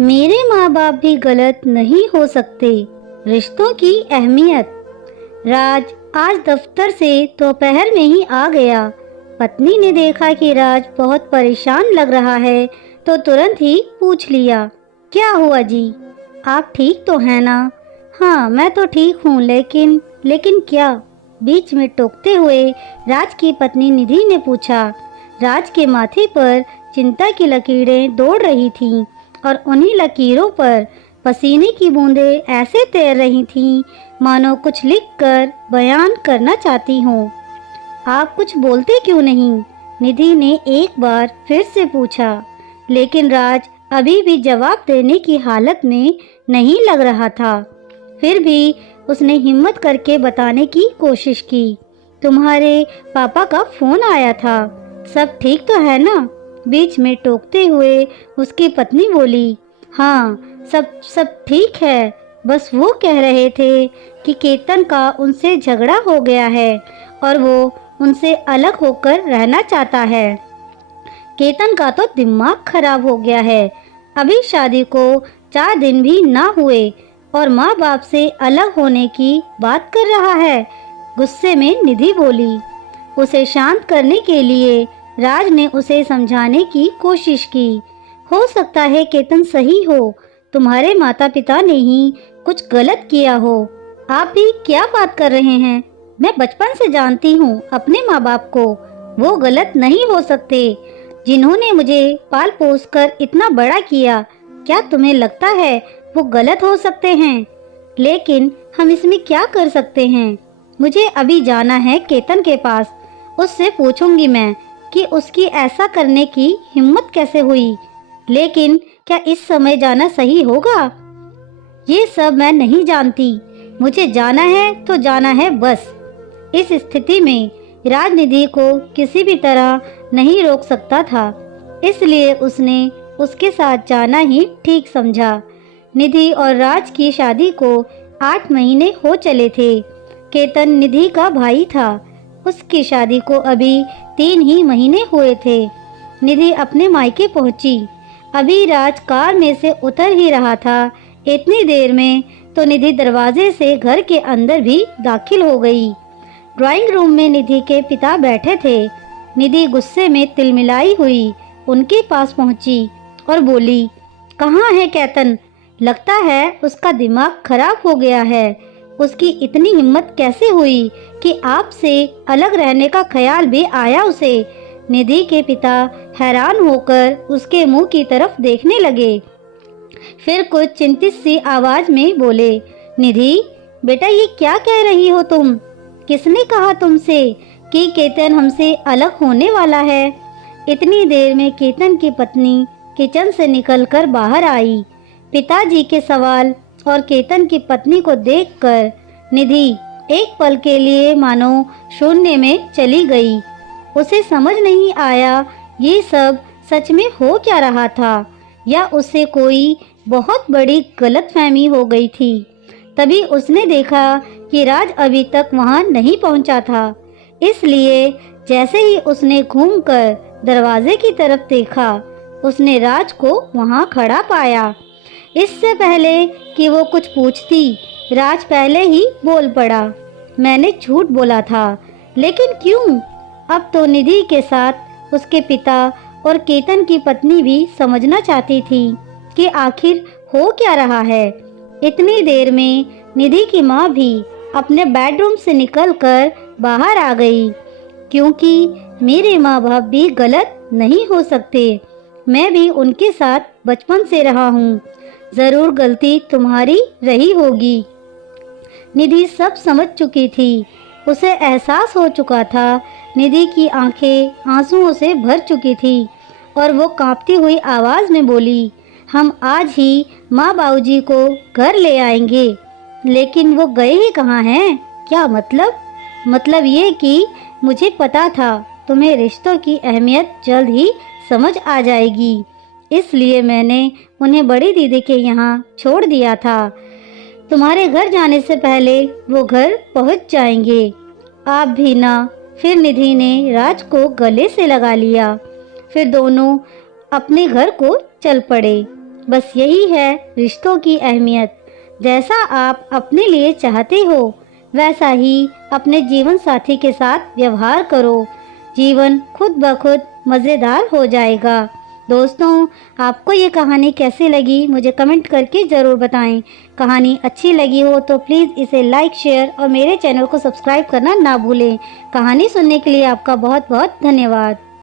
मेरे माँ बाप भी गलत नहीं हो सकते। रिश्तों की अहमियत। राज आज दफ्तर से दोपहर में ही आ गया। पत्नी ने देखा कि राज बहुत परेशान लग रहा है तो तुरंत ही पूछ लिया, क्या हुआ जी? आप ठीक तो हैं ना? हाँ, मैं तो ठीक हूँ, लेकिन क्या? बीच में टोकते हुए राज की पत्नी निधि ने पूछा। राज के माथे पर चिंता की लकीरें दौड़ रही थीं और उन्हीं लकीरों पर पसीने की बूंदें ऐसे तैर रही थीं मानो कुछ लिखकर बयान करना चाहती हों। आप कुछ बोलते क्यों नहीं? निधि ने एक बार फिर से पूछा, लेकिन राज अभी भी जवाब देने की हालत में नहीं लग रहा था। फिर भी उसने हिम्मत करके बताने की कोशिश की। तुम्हारे पापा का फोन आया था, सब ठीक तो है ना? बीच में टोकते हुए उसकी पत्नी बोली, हाँ, सब ठीक है। बस वो कह रहे थे कि केतन का उनसे झगड़ा हो गया है और वो उनसे अलग होकर रहना चाहता है। केतन का तो दिमाग खराब हो गया है। अभी शादी को 4 दिन भी ना हुए और माँ बाप से अलग होने की बात कर रहा है। गुस्से में निधि बोली। उसे शांत करने के लिए राज ने उसे समझाने की कोशिश की। हो सकता है केतन सही हो, तुम्हारे माता पिता ने ही कुछ गलत किया हो। आप भी क्या बात कर रहे हैं? मैं बचपन से जानती हूँ अपने माँ बाप को, वो गलत नहीं हो सकते। जिन्होंने मुझे पाल पोस कर इतना बड़ा किया, क्या तुम्हें लगता है वो गलत हो सकते हैं? लेकिन हम इसमें क्या कर सकते हैं? मुझे अभी जाना है केतन के पास। उससे पूछूंगी मैं कि उसकी ऐसा करने की हिम्मत कैसे हुई। लेकिन क्या इस समय जाना सही होगा? ये सब मैं नहीं जानती। मुझे जाना है तो जाना है बस। इस स्थिति में राजनिधि को किसी भी तरह नहीं रोक सकता था, इसलिए उसने उसके साथ जाना ही ठीक समझा। निधि और राज की शादी को 8 महीने हो चले थे। केतन निधि का भाई था। उसकी शादी को अभी 3 ही महीने हुए थे। निधि अपने मायके पहुंची। अभी राज कार में से उतर ही रहा था। इतनी देर में तो निधि दरवाजे से घर के अंदर भी दाखिल हो गई। ड्राइंग रूम में निधि के पिता बैठे थे। निधि गुस्से में तिलमिलाई हुई उनके पास पहुंची और बोली, कहाँ है केतन? लगता है उसका दिमाग खराब हो गया है। उसकी इतनी हिम्मत कैसे हुई कि आपसे अलग रहने का ख्याल भी आया उसे? निधि के पिता हैरान होकर उसके मुंह की तरफ देखने लगे। फिर कुछ चिंतित सी आवाज में बोले, निधि बेटा, ये क्या कह रही हो तुम? किसने कहा तुमसे कि केतन हमसे अलग होने वाला है? इतनी देर में केतन की पत्नी किचन से निकलकर बाहर आई। पिताजी के सवाल और केतन की पत्नी को देखकर निधि एक पल के लिए मानो शून्य में चली गई। उसे समझ नहीं आया ये सब सच में हो क्या रहा था, या उसे कोई बहुत बड़ी गलतफहमी हो गई थी। तभी उसने देखा कि राज अभी तक वहां नहीं पहुंचा था, इसलिए जैसे ही उसने घूमकर दरवाजे की तरफ देखा, उसने राज को वहां खड़ा पाया। इससे पहले कि वो कुछ पूछती, राज पहले ही बोल पड़ा, मैंने झूठ बोला था। लेकिन क्यों? अब तो निधि के साथ उसके पिता और केतन की पत्नी भी समझना चाहती थी कि आखिर हो क्या रहा है। इतनी देर में निधि की माँ भी अपने बेडरूम से निकलकर बाहर आ गई। क्योंकि मेरे माँ बाप भी गलत नहीं हो सकते। मैं भी उनके साथ बचपन से रहा हूँ। जरूर गलती तुम्हारी रही होगी। निधि सब समझ चुकी थी। उसे एहसास हो चुका था। निधि की आंखें आंसुओं से भर चुकी थी और वो कांपती हुई आवाज में बोली, हम आज ही माँ बाबूजी को घर ले आएंगे। लेकिन वो गए ही कहाँ हैं? क्या मतलब? मतलब ये कि मुझे पता था तुम्हें रिश्तों की अहमियत जल्द ही समझ आ जाएगी, इसलिए मैंने उन्हें बड़ी दीदी के यहाँ छोड़ दिया था। तुम्हारे घर जाने से पहले वो घर पहुँच जाएंगे। आप भी ना। फिर निधि ने राज को गले से लगा लिया। फिर दोनों अपने घर को चल पड़े। बस यही है रिश्तों की अहमियत। जैसा आप अपने लिए चाहते हो वैसा ही अपने जीवन साथी के साथ व्यवहार करो। जीवन खुद ब खुद मज़ेदार हो जाएगा। दोस्तों, आपको ये कहानी कैसी लगी मुझे कमेंट करके ज़रूर बताएं। कहानी अच्छी लगी हो तो प्लीज़ इसे लाइक, शेयर और मेरे चैनल को सब्सक्राइब करना ना भूलें। कहानी सुनने के लिए आपका बहुत बहुत धन्यवाद।